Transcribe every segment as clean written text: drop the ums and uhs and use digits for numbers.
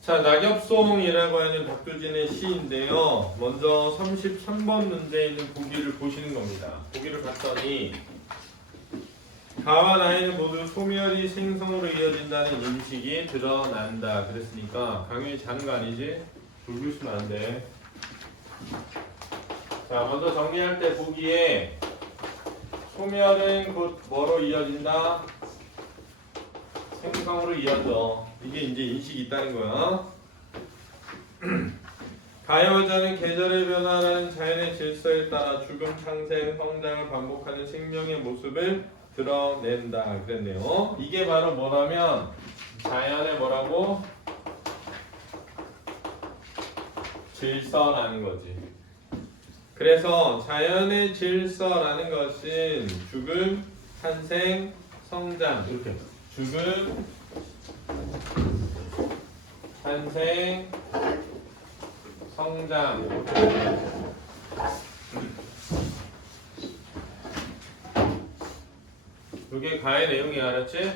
자, 낙엽송이라고 하는 박두진의 시인데요. 먼저 33번 문제에 있는 보기를 보시는 겁니다. 보기를 봤더니 가와 나이는 모두 소멸이 생성으로 이어진다는 인식이 드러난다. 그랬으니까 강연이 자는 거 아니지? 졸고 있으면 안 돼. 자, 먼저 정리할 때 보기에 소멸은 곧 뭐로 이어진다? 생성으로 이어져. 이게 이제 인식이 있다는 거야. 가여자는 계절의 변화라는 자연의 질서에 따라 죽음, 창생, 성장을 반복하는 생명의 모습을 드러낸다. 그랬네요. 이게 바로 뭐라면 자연의 뭐라고? 질서라는 거지. 그래서 자연의 질서라는 것은 죽음, 탄생, 성장 이렇게 죽음, 탄생, 성장 이렇게. 이게 가의 내용이 알았지?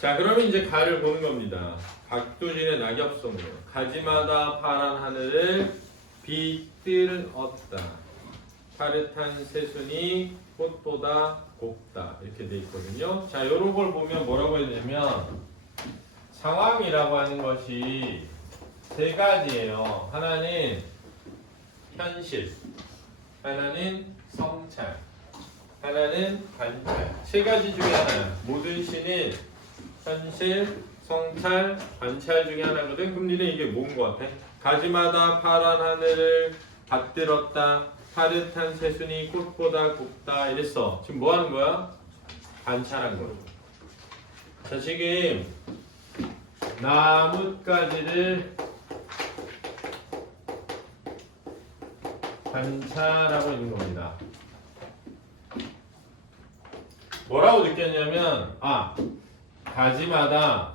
자, 그러면 이제 가를 보는 겁니다. 박두진의 낙엽송으로 가지마다 파란 하늘을 비틀었다. 파릇한 새순이 꽃보다 곱다. 이렇게 돼 있거든요. 자, 요런 걸 보면 뭐라고 했냐면 상황이라고 하는 것이 세 가지예요. 하나는 현실, 하나는 성찰, 하나는 관찰. 세 가지 중에 하나야. 모든 시는 현실, 성찰, 관찰 중에 하나거든. 그럼 니네 이게 뭔 거 같아? 가지마다 파란 하늘을 받들었다. 파릇한 새순이 꽃보다 곱다. 이랬어. 지금 뭐 하는 거야? 관찰한 거로. 자, 지금 나뭇가지를 관찰하고 있는 겁니다. 뭐라고 느꼈냐면 가지마다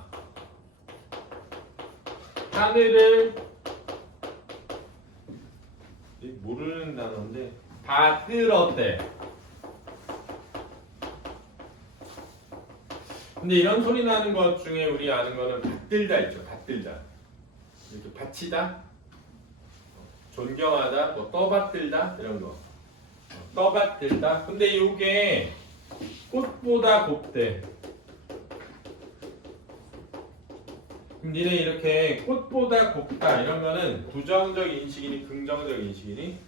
하늘을 모르는 단어인데 받들었대. 근데 이런 소리 나는 것 중에 우리 아는 거는 받들다 있죠. 받들다. 이렇게 바치다, 존경하다, 뭐 떠받들다 이런 거. 떠받들다. 근데 이게 꽃보다 곱대. 그럼 니네 이렇게 꽃보다 곱다 이러면은 부정적 인식이니 긍정적 인식이니?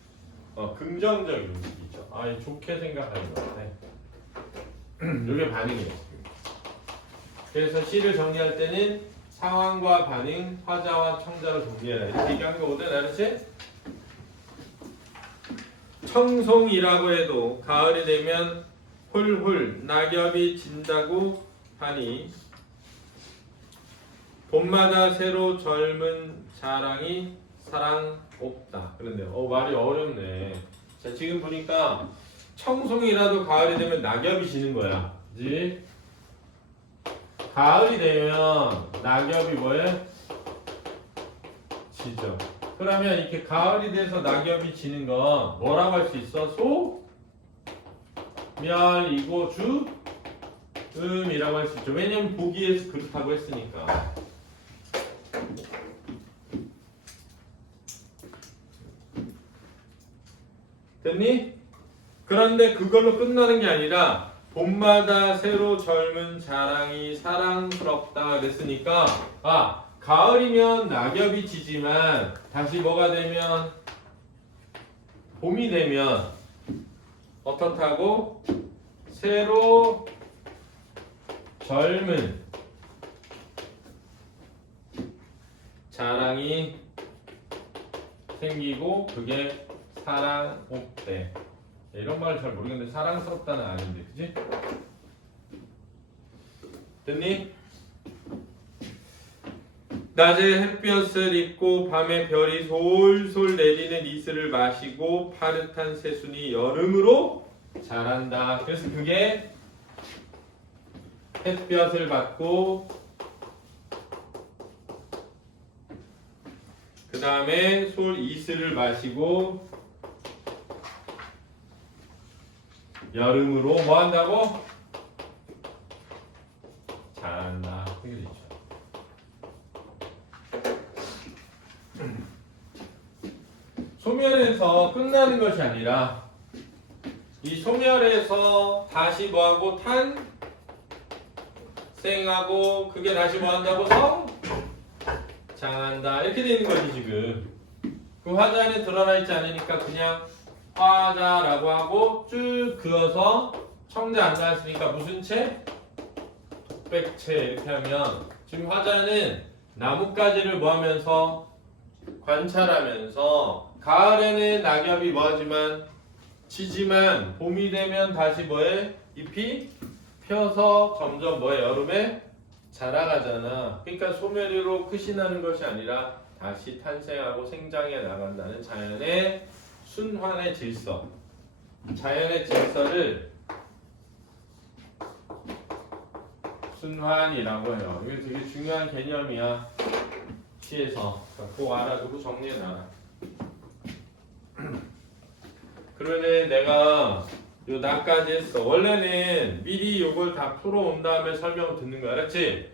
긍정적 인식이죠. 좋게 생각하는 거 같아. 이게 반응이에요. 그래서 시를 정리할 때는 상황과 반응, 화자와 청자로 정리해라. 이렇게 얘기한 거거든, 알았지? 청송이라고 해도 가을이 되면 훌훌 낙엽이 진다고 하니 봄마다 새로 젊은 자랑이 사랑 없다. 그런데요. 말이 어렵네. 자, 지금 보니까 청송이라도 가을이 되면 낙엽이 지는 거야. 그지? 가을이 되면 낙엽이 뭐해? 지죠. 그러면 이렇게 가을이 돼서 낙엽이 지는 건 뭐라고 할 수 있어? 소멸이고 주음이라고 할 수 있죠. 왜냐면 보기에서 그렇다고 했으니까. 됐니? 그런데 그걸로 끝나는 게 아니라 봄마다 새로 젊은 자랑이 사랑스럽다 그랬으니까 가을이면 낙엽이 지지만 다시 뭐가 되면 봄이 되면 어떻다고? 새로 젊은 자랑이 생기고 그게 사랑없대. 이런 말을 잘 모르겠는데 사랑스럽다는 아닌데, 그지? 됐니? 낮에 햇볕을 입고 밤에 별이 솔솔 내리는 이슬을 마시고 파릇한 새순이 여름으로 자란다. 그래서 그게 햇볕을 받고 그 다음에 솔 이슬을 마시고 여름으로 뭐 한다고? 잘한다. 이게 되죠. 소멸에서 끝나는 것이 아니라 이 소멸에서 다시 뭐하고 탄생하고 그게 다시 뭐 한다고? 성장한다. 이렇게 되는 거지 지금. 그 화자 안에 드러나 있지 않으니까 그냥 화자라고 하고 쭉 그어서 청자 안 나왔으니까 무슨 채? 독백채. 이렇게 하면 지금 화자는 나뭇가지를 뭐 하면서 관찰하면서 가을에는 낙엽이 뭐하지만 지지만 봄이 되면 다시 뭐해? 잎이 펴서 점점 뭐해? 여름에 자라가잖아. 그러니까 소멸이로 끝이 나는 것이 아니라 다시 탄생하고 생장해 나간다는 자연의 순환의 질서. 자연의 질서를 순환이라고 해요. 이게 되게 중요한 개념이야. 시에서 꼭 알아두고 정리해놔라. 그러면 내가 요 나까지 했어. 원래는 미리 요걸 다 풀어온 다음에 설명을 듣는 거 알았지?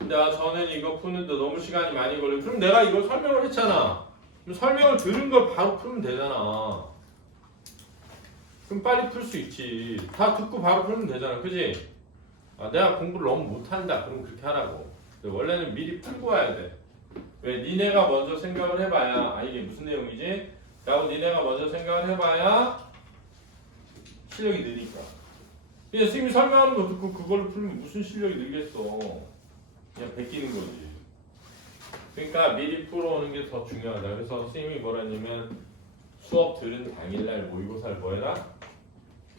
내가 저는 이거 푸는데 너무 시간이 많이 걸려. 그럼 내가 이걸 설명을 했잖아. 그럼 설명을 들은 걸 바로 풀면 되잖아. 그럼 빨리 풀 수 있지. 다 듣고 바로 풀면 되잖아. 그지? 내가 공부를 너무 못한다. 그럼 그렇게 하라고. 원래는 미리 풀고 와야 돼. 왜? 니네가 먼저 생각을 해봐야 이게 무슨 내용이지? 라고 니네가 먼저 생각을 해봐야 실력이 느니까. 그냥 선생님이 설명하는 거 듣고 그걸로 풀면 무슨 실력이 늘겠어. 그냥 베끼는 거지. 그러니까 미리 풀어오는 게 더 중요하다. 그래서 선생님이 뭐라 했냐면 수업 들은 당일날 모의고사를 뭐 해라?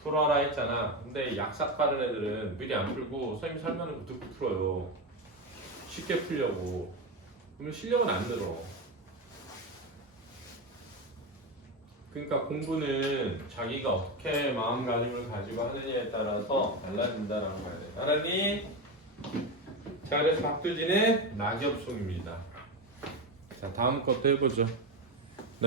풀어라 했잖아. 근데 약삭 빠른 애들은 미리 안 풀고 선생님 설명하는 거 듣고 풀어요. 쉽게 풀려고. 그러면 실력은 안 늘어. 그러니까 공부는 자기가 어떻게 마음가짐을 가지고 하느냐에 따라서 달라진다라고 봐야 돼. 알았니? 자, 그래서 박두진의 낙엽송입니다. 자, 다음 것도 해보죠.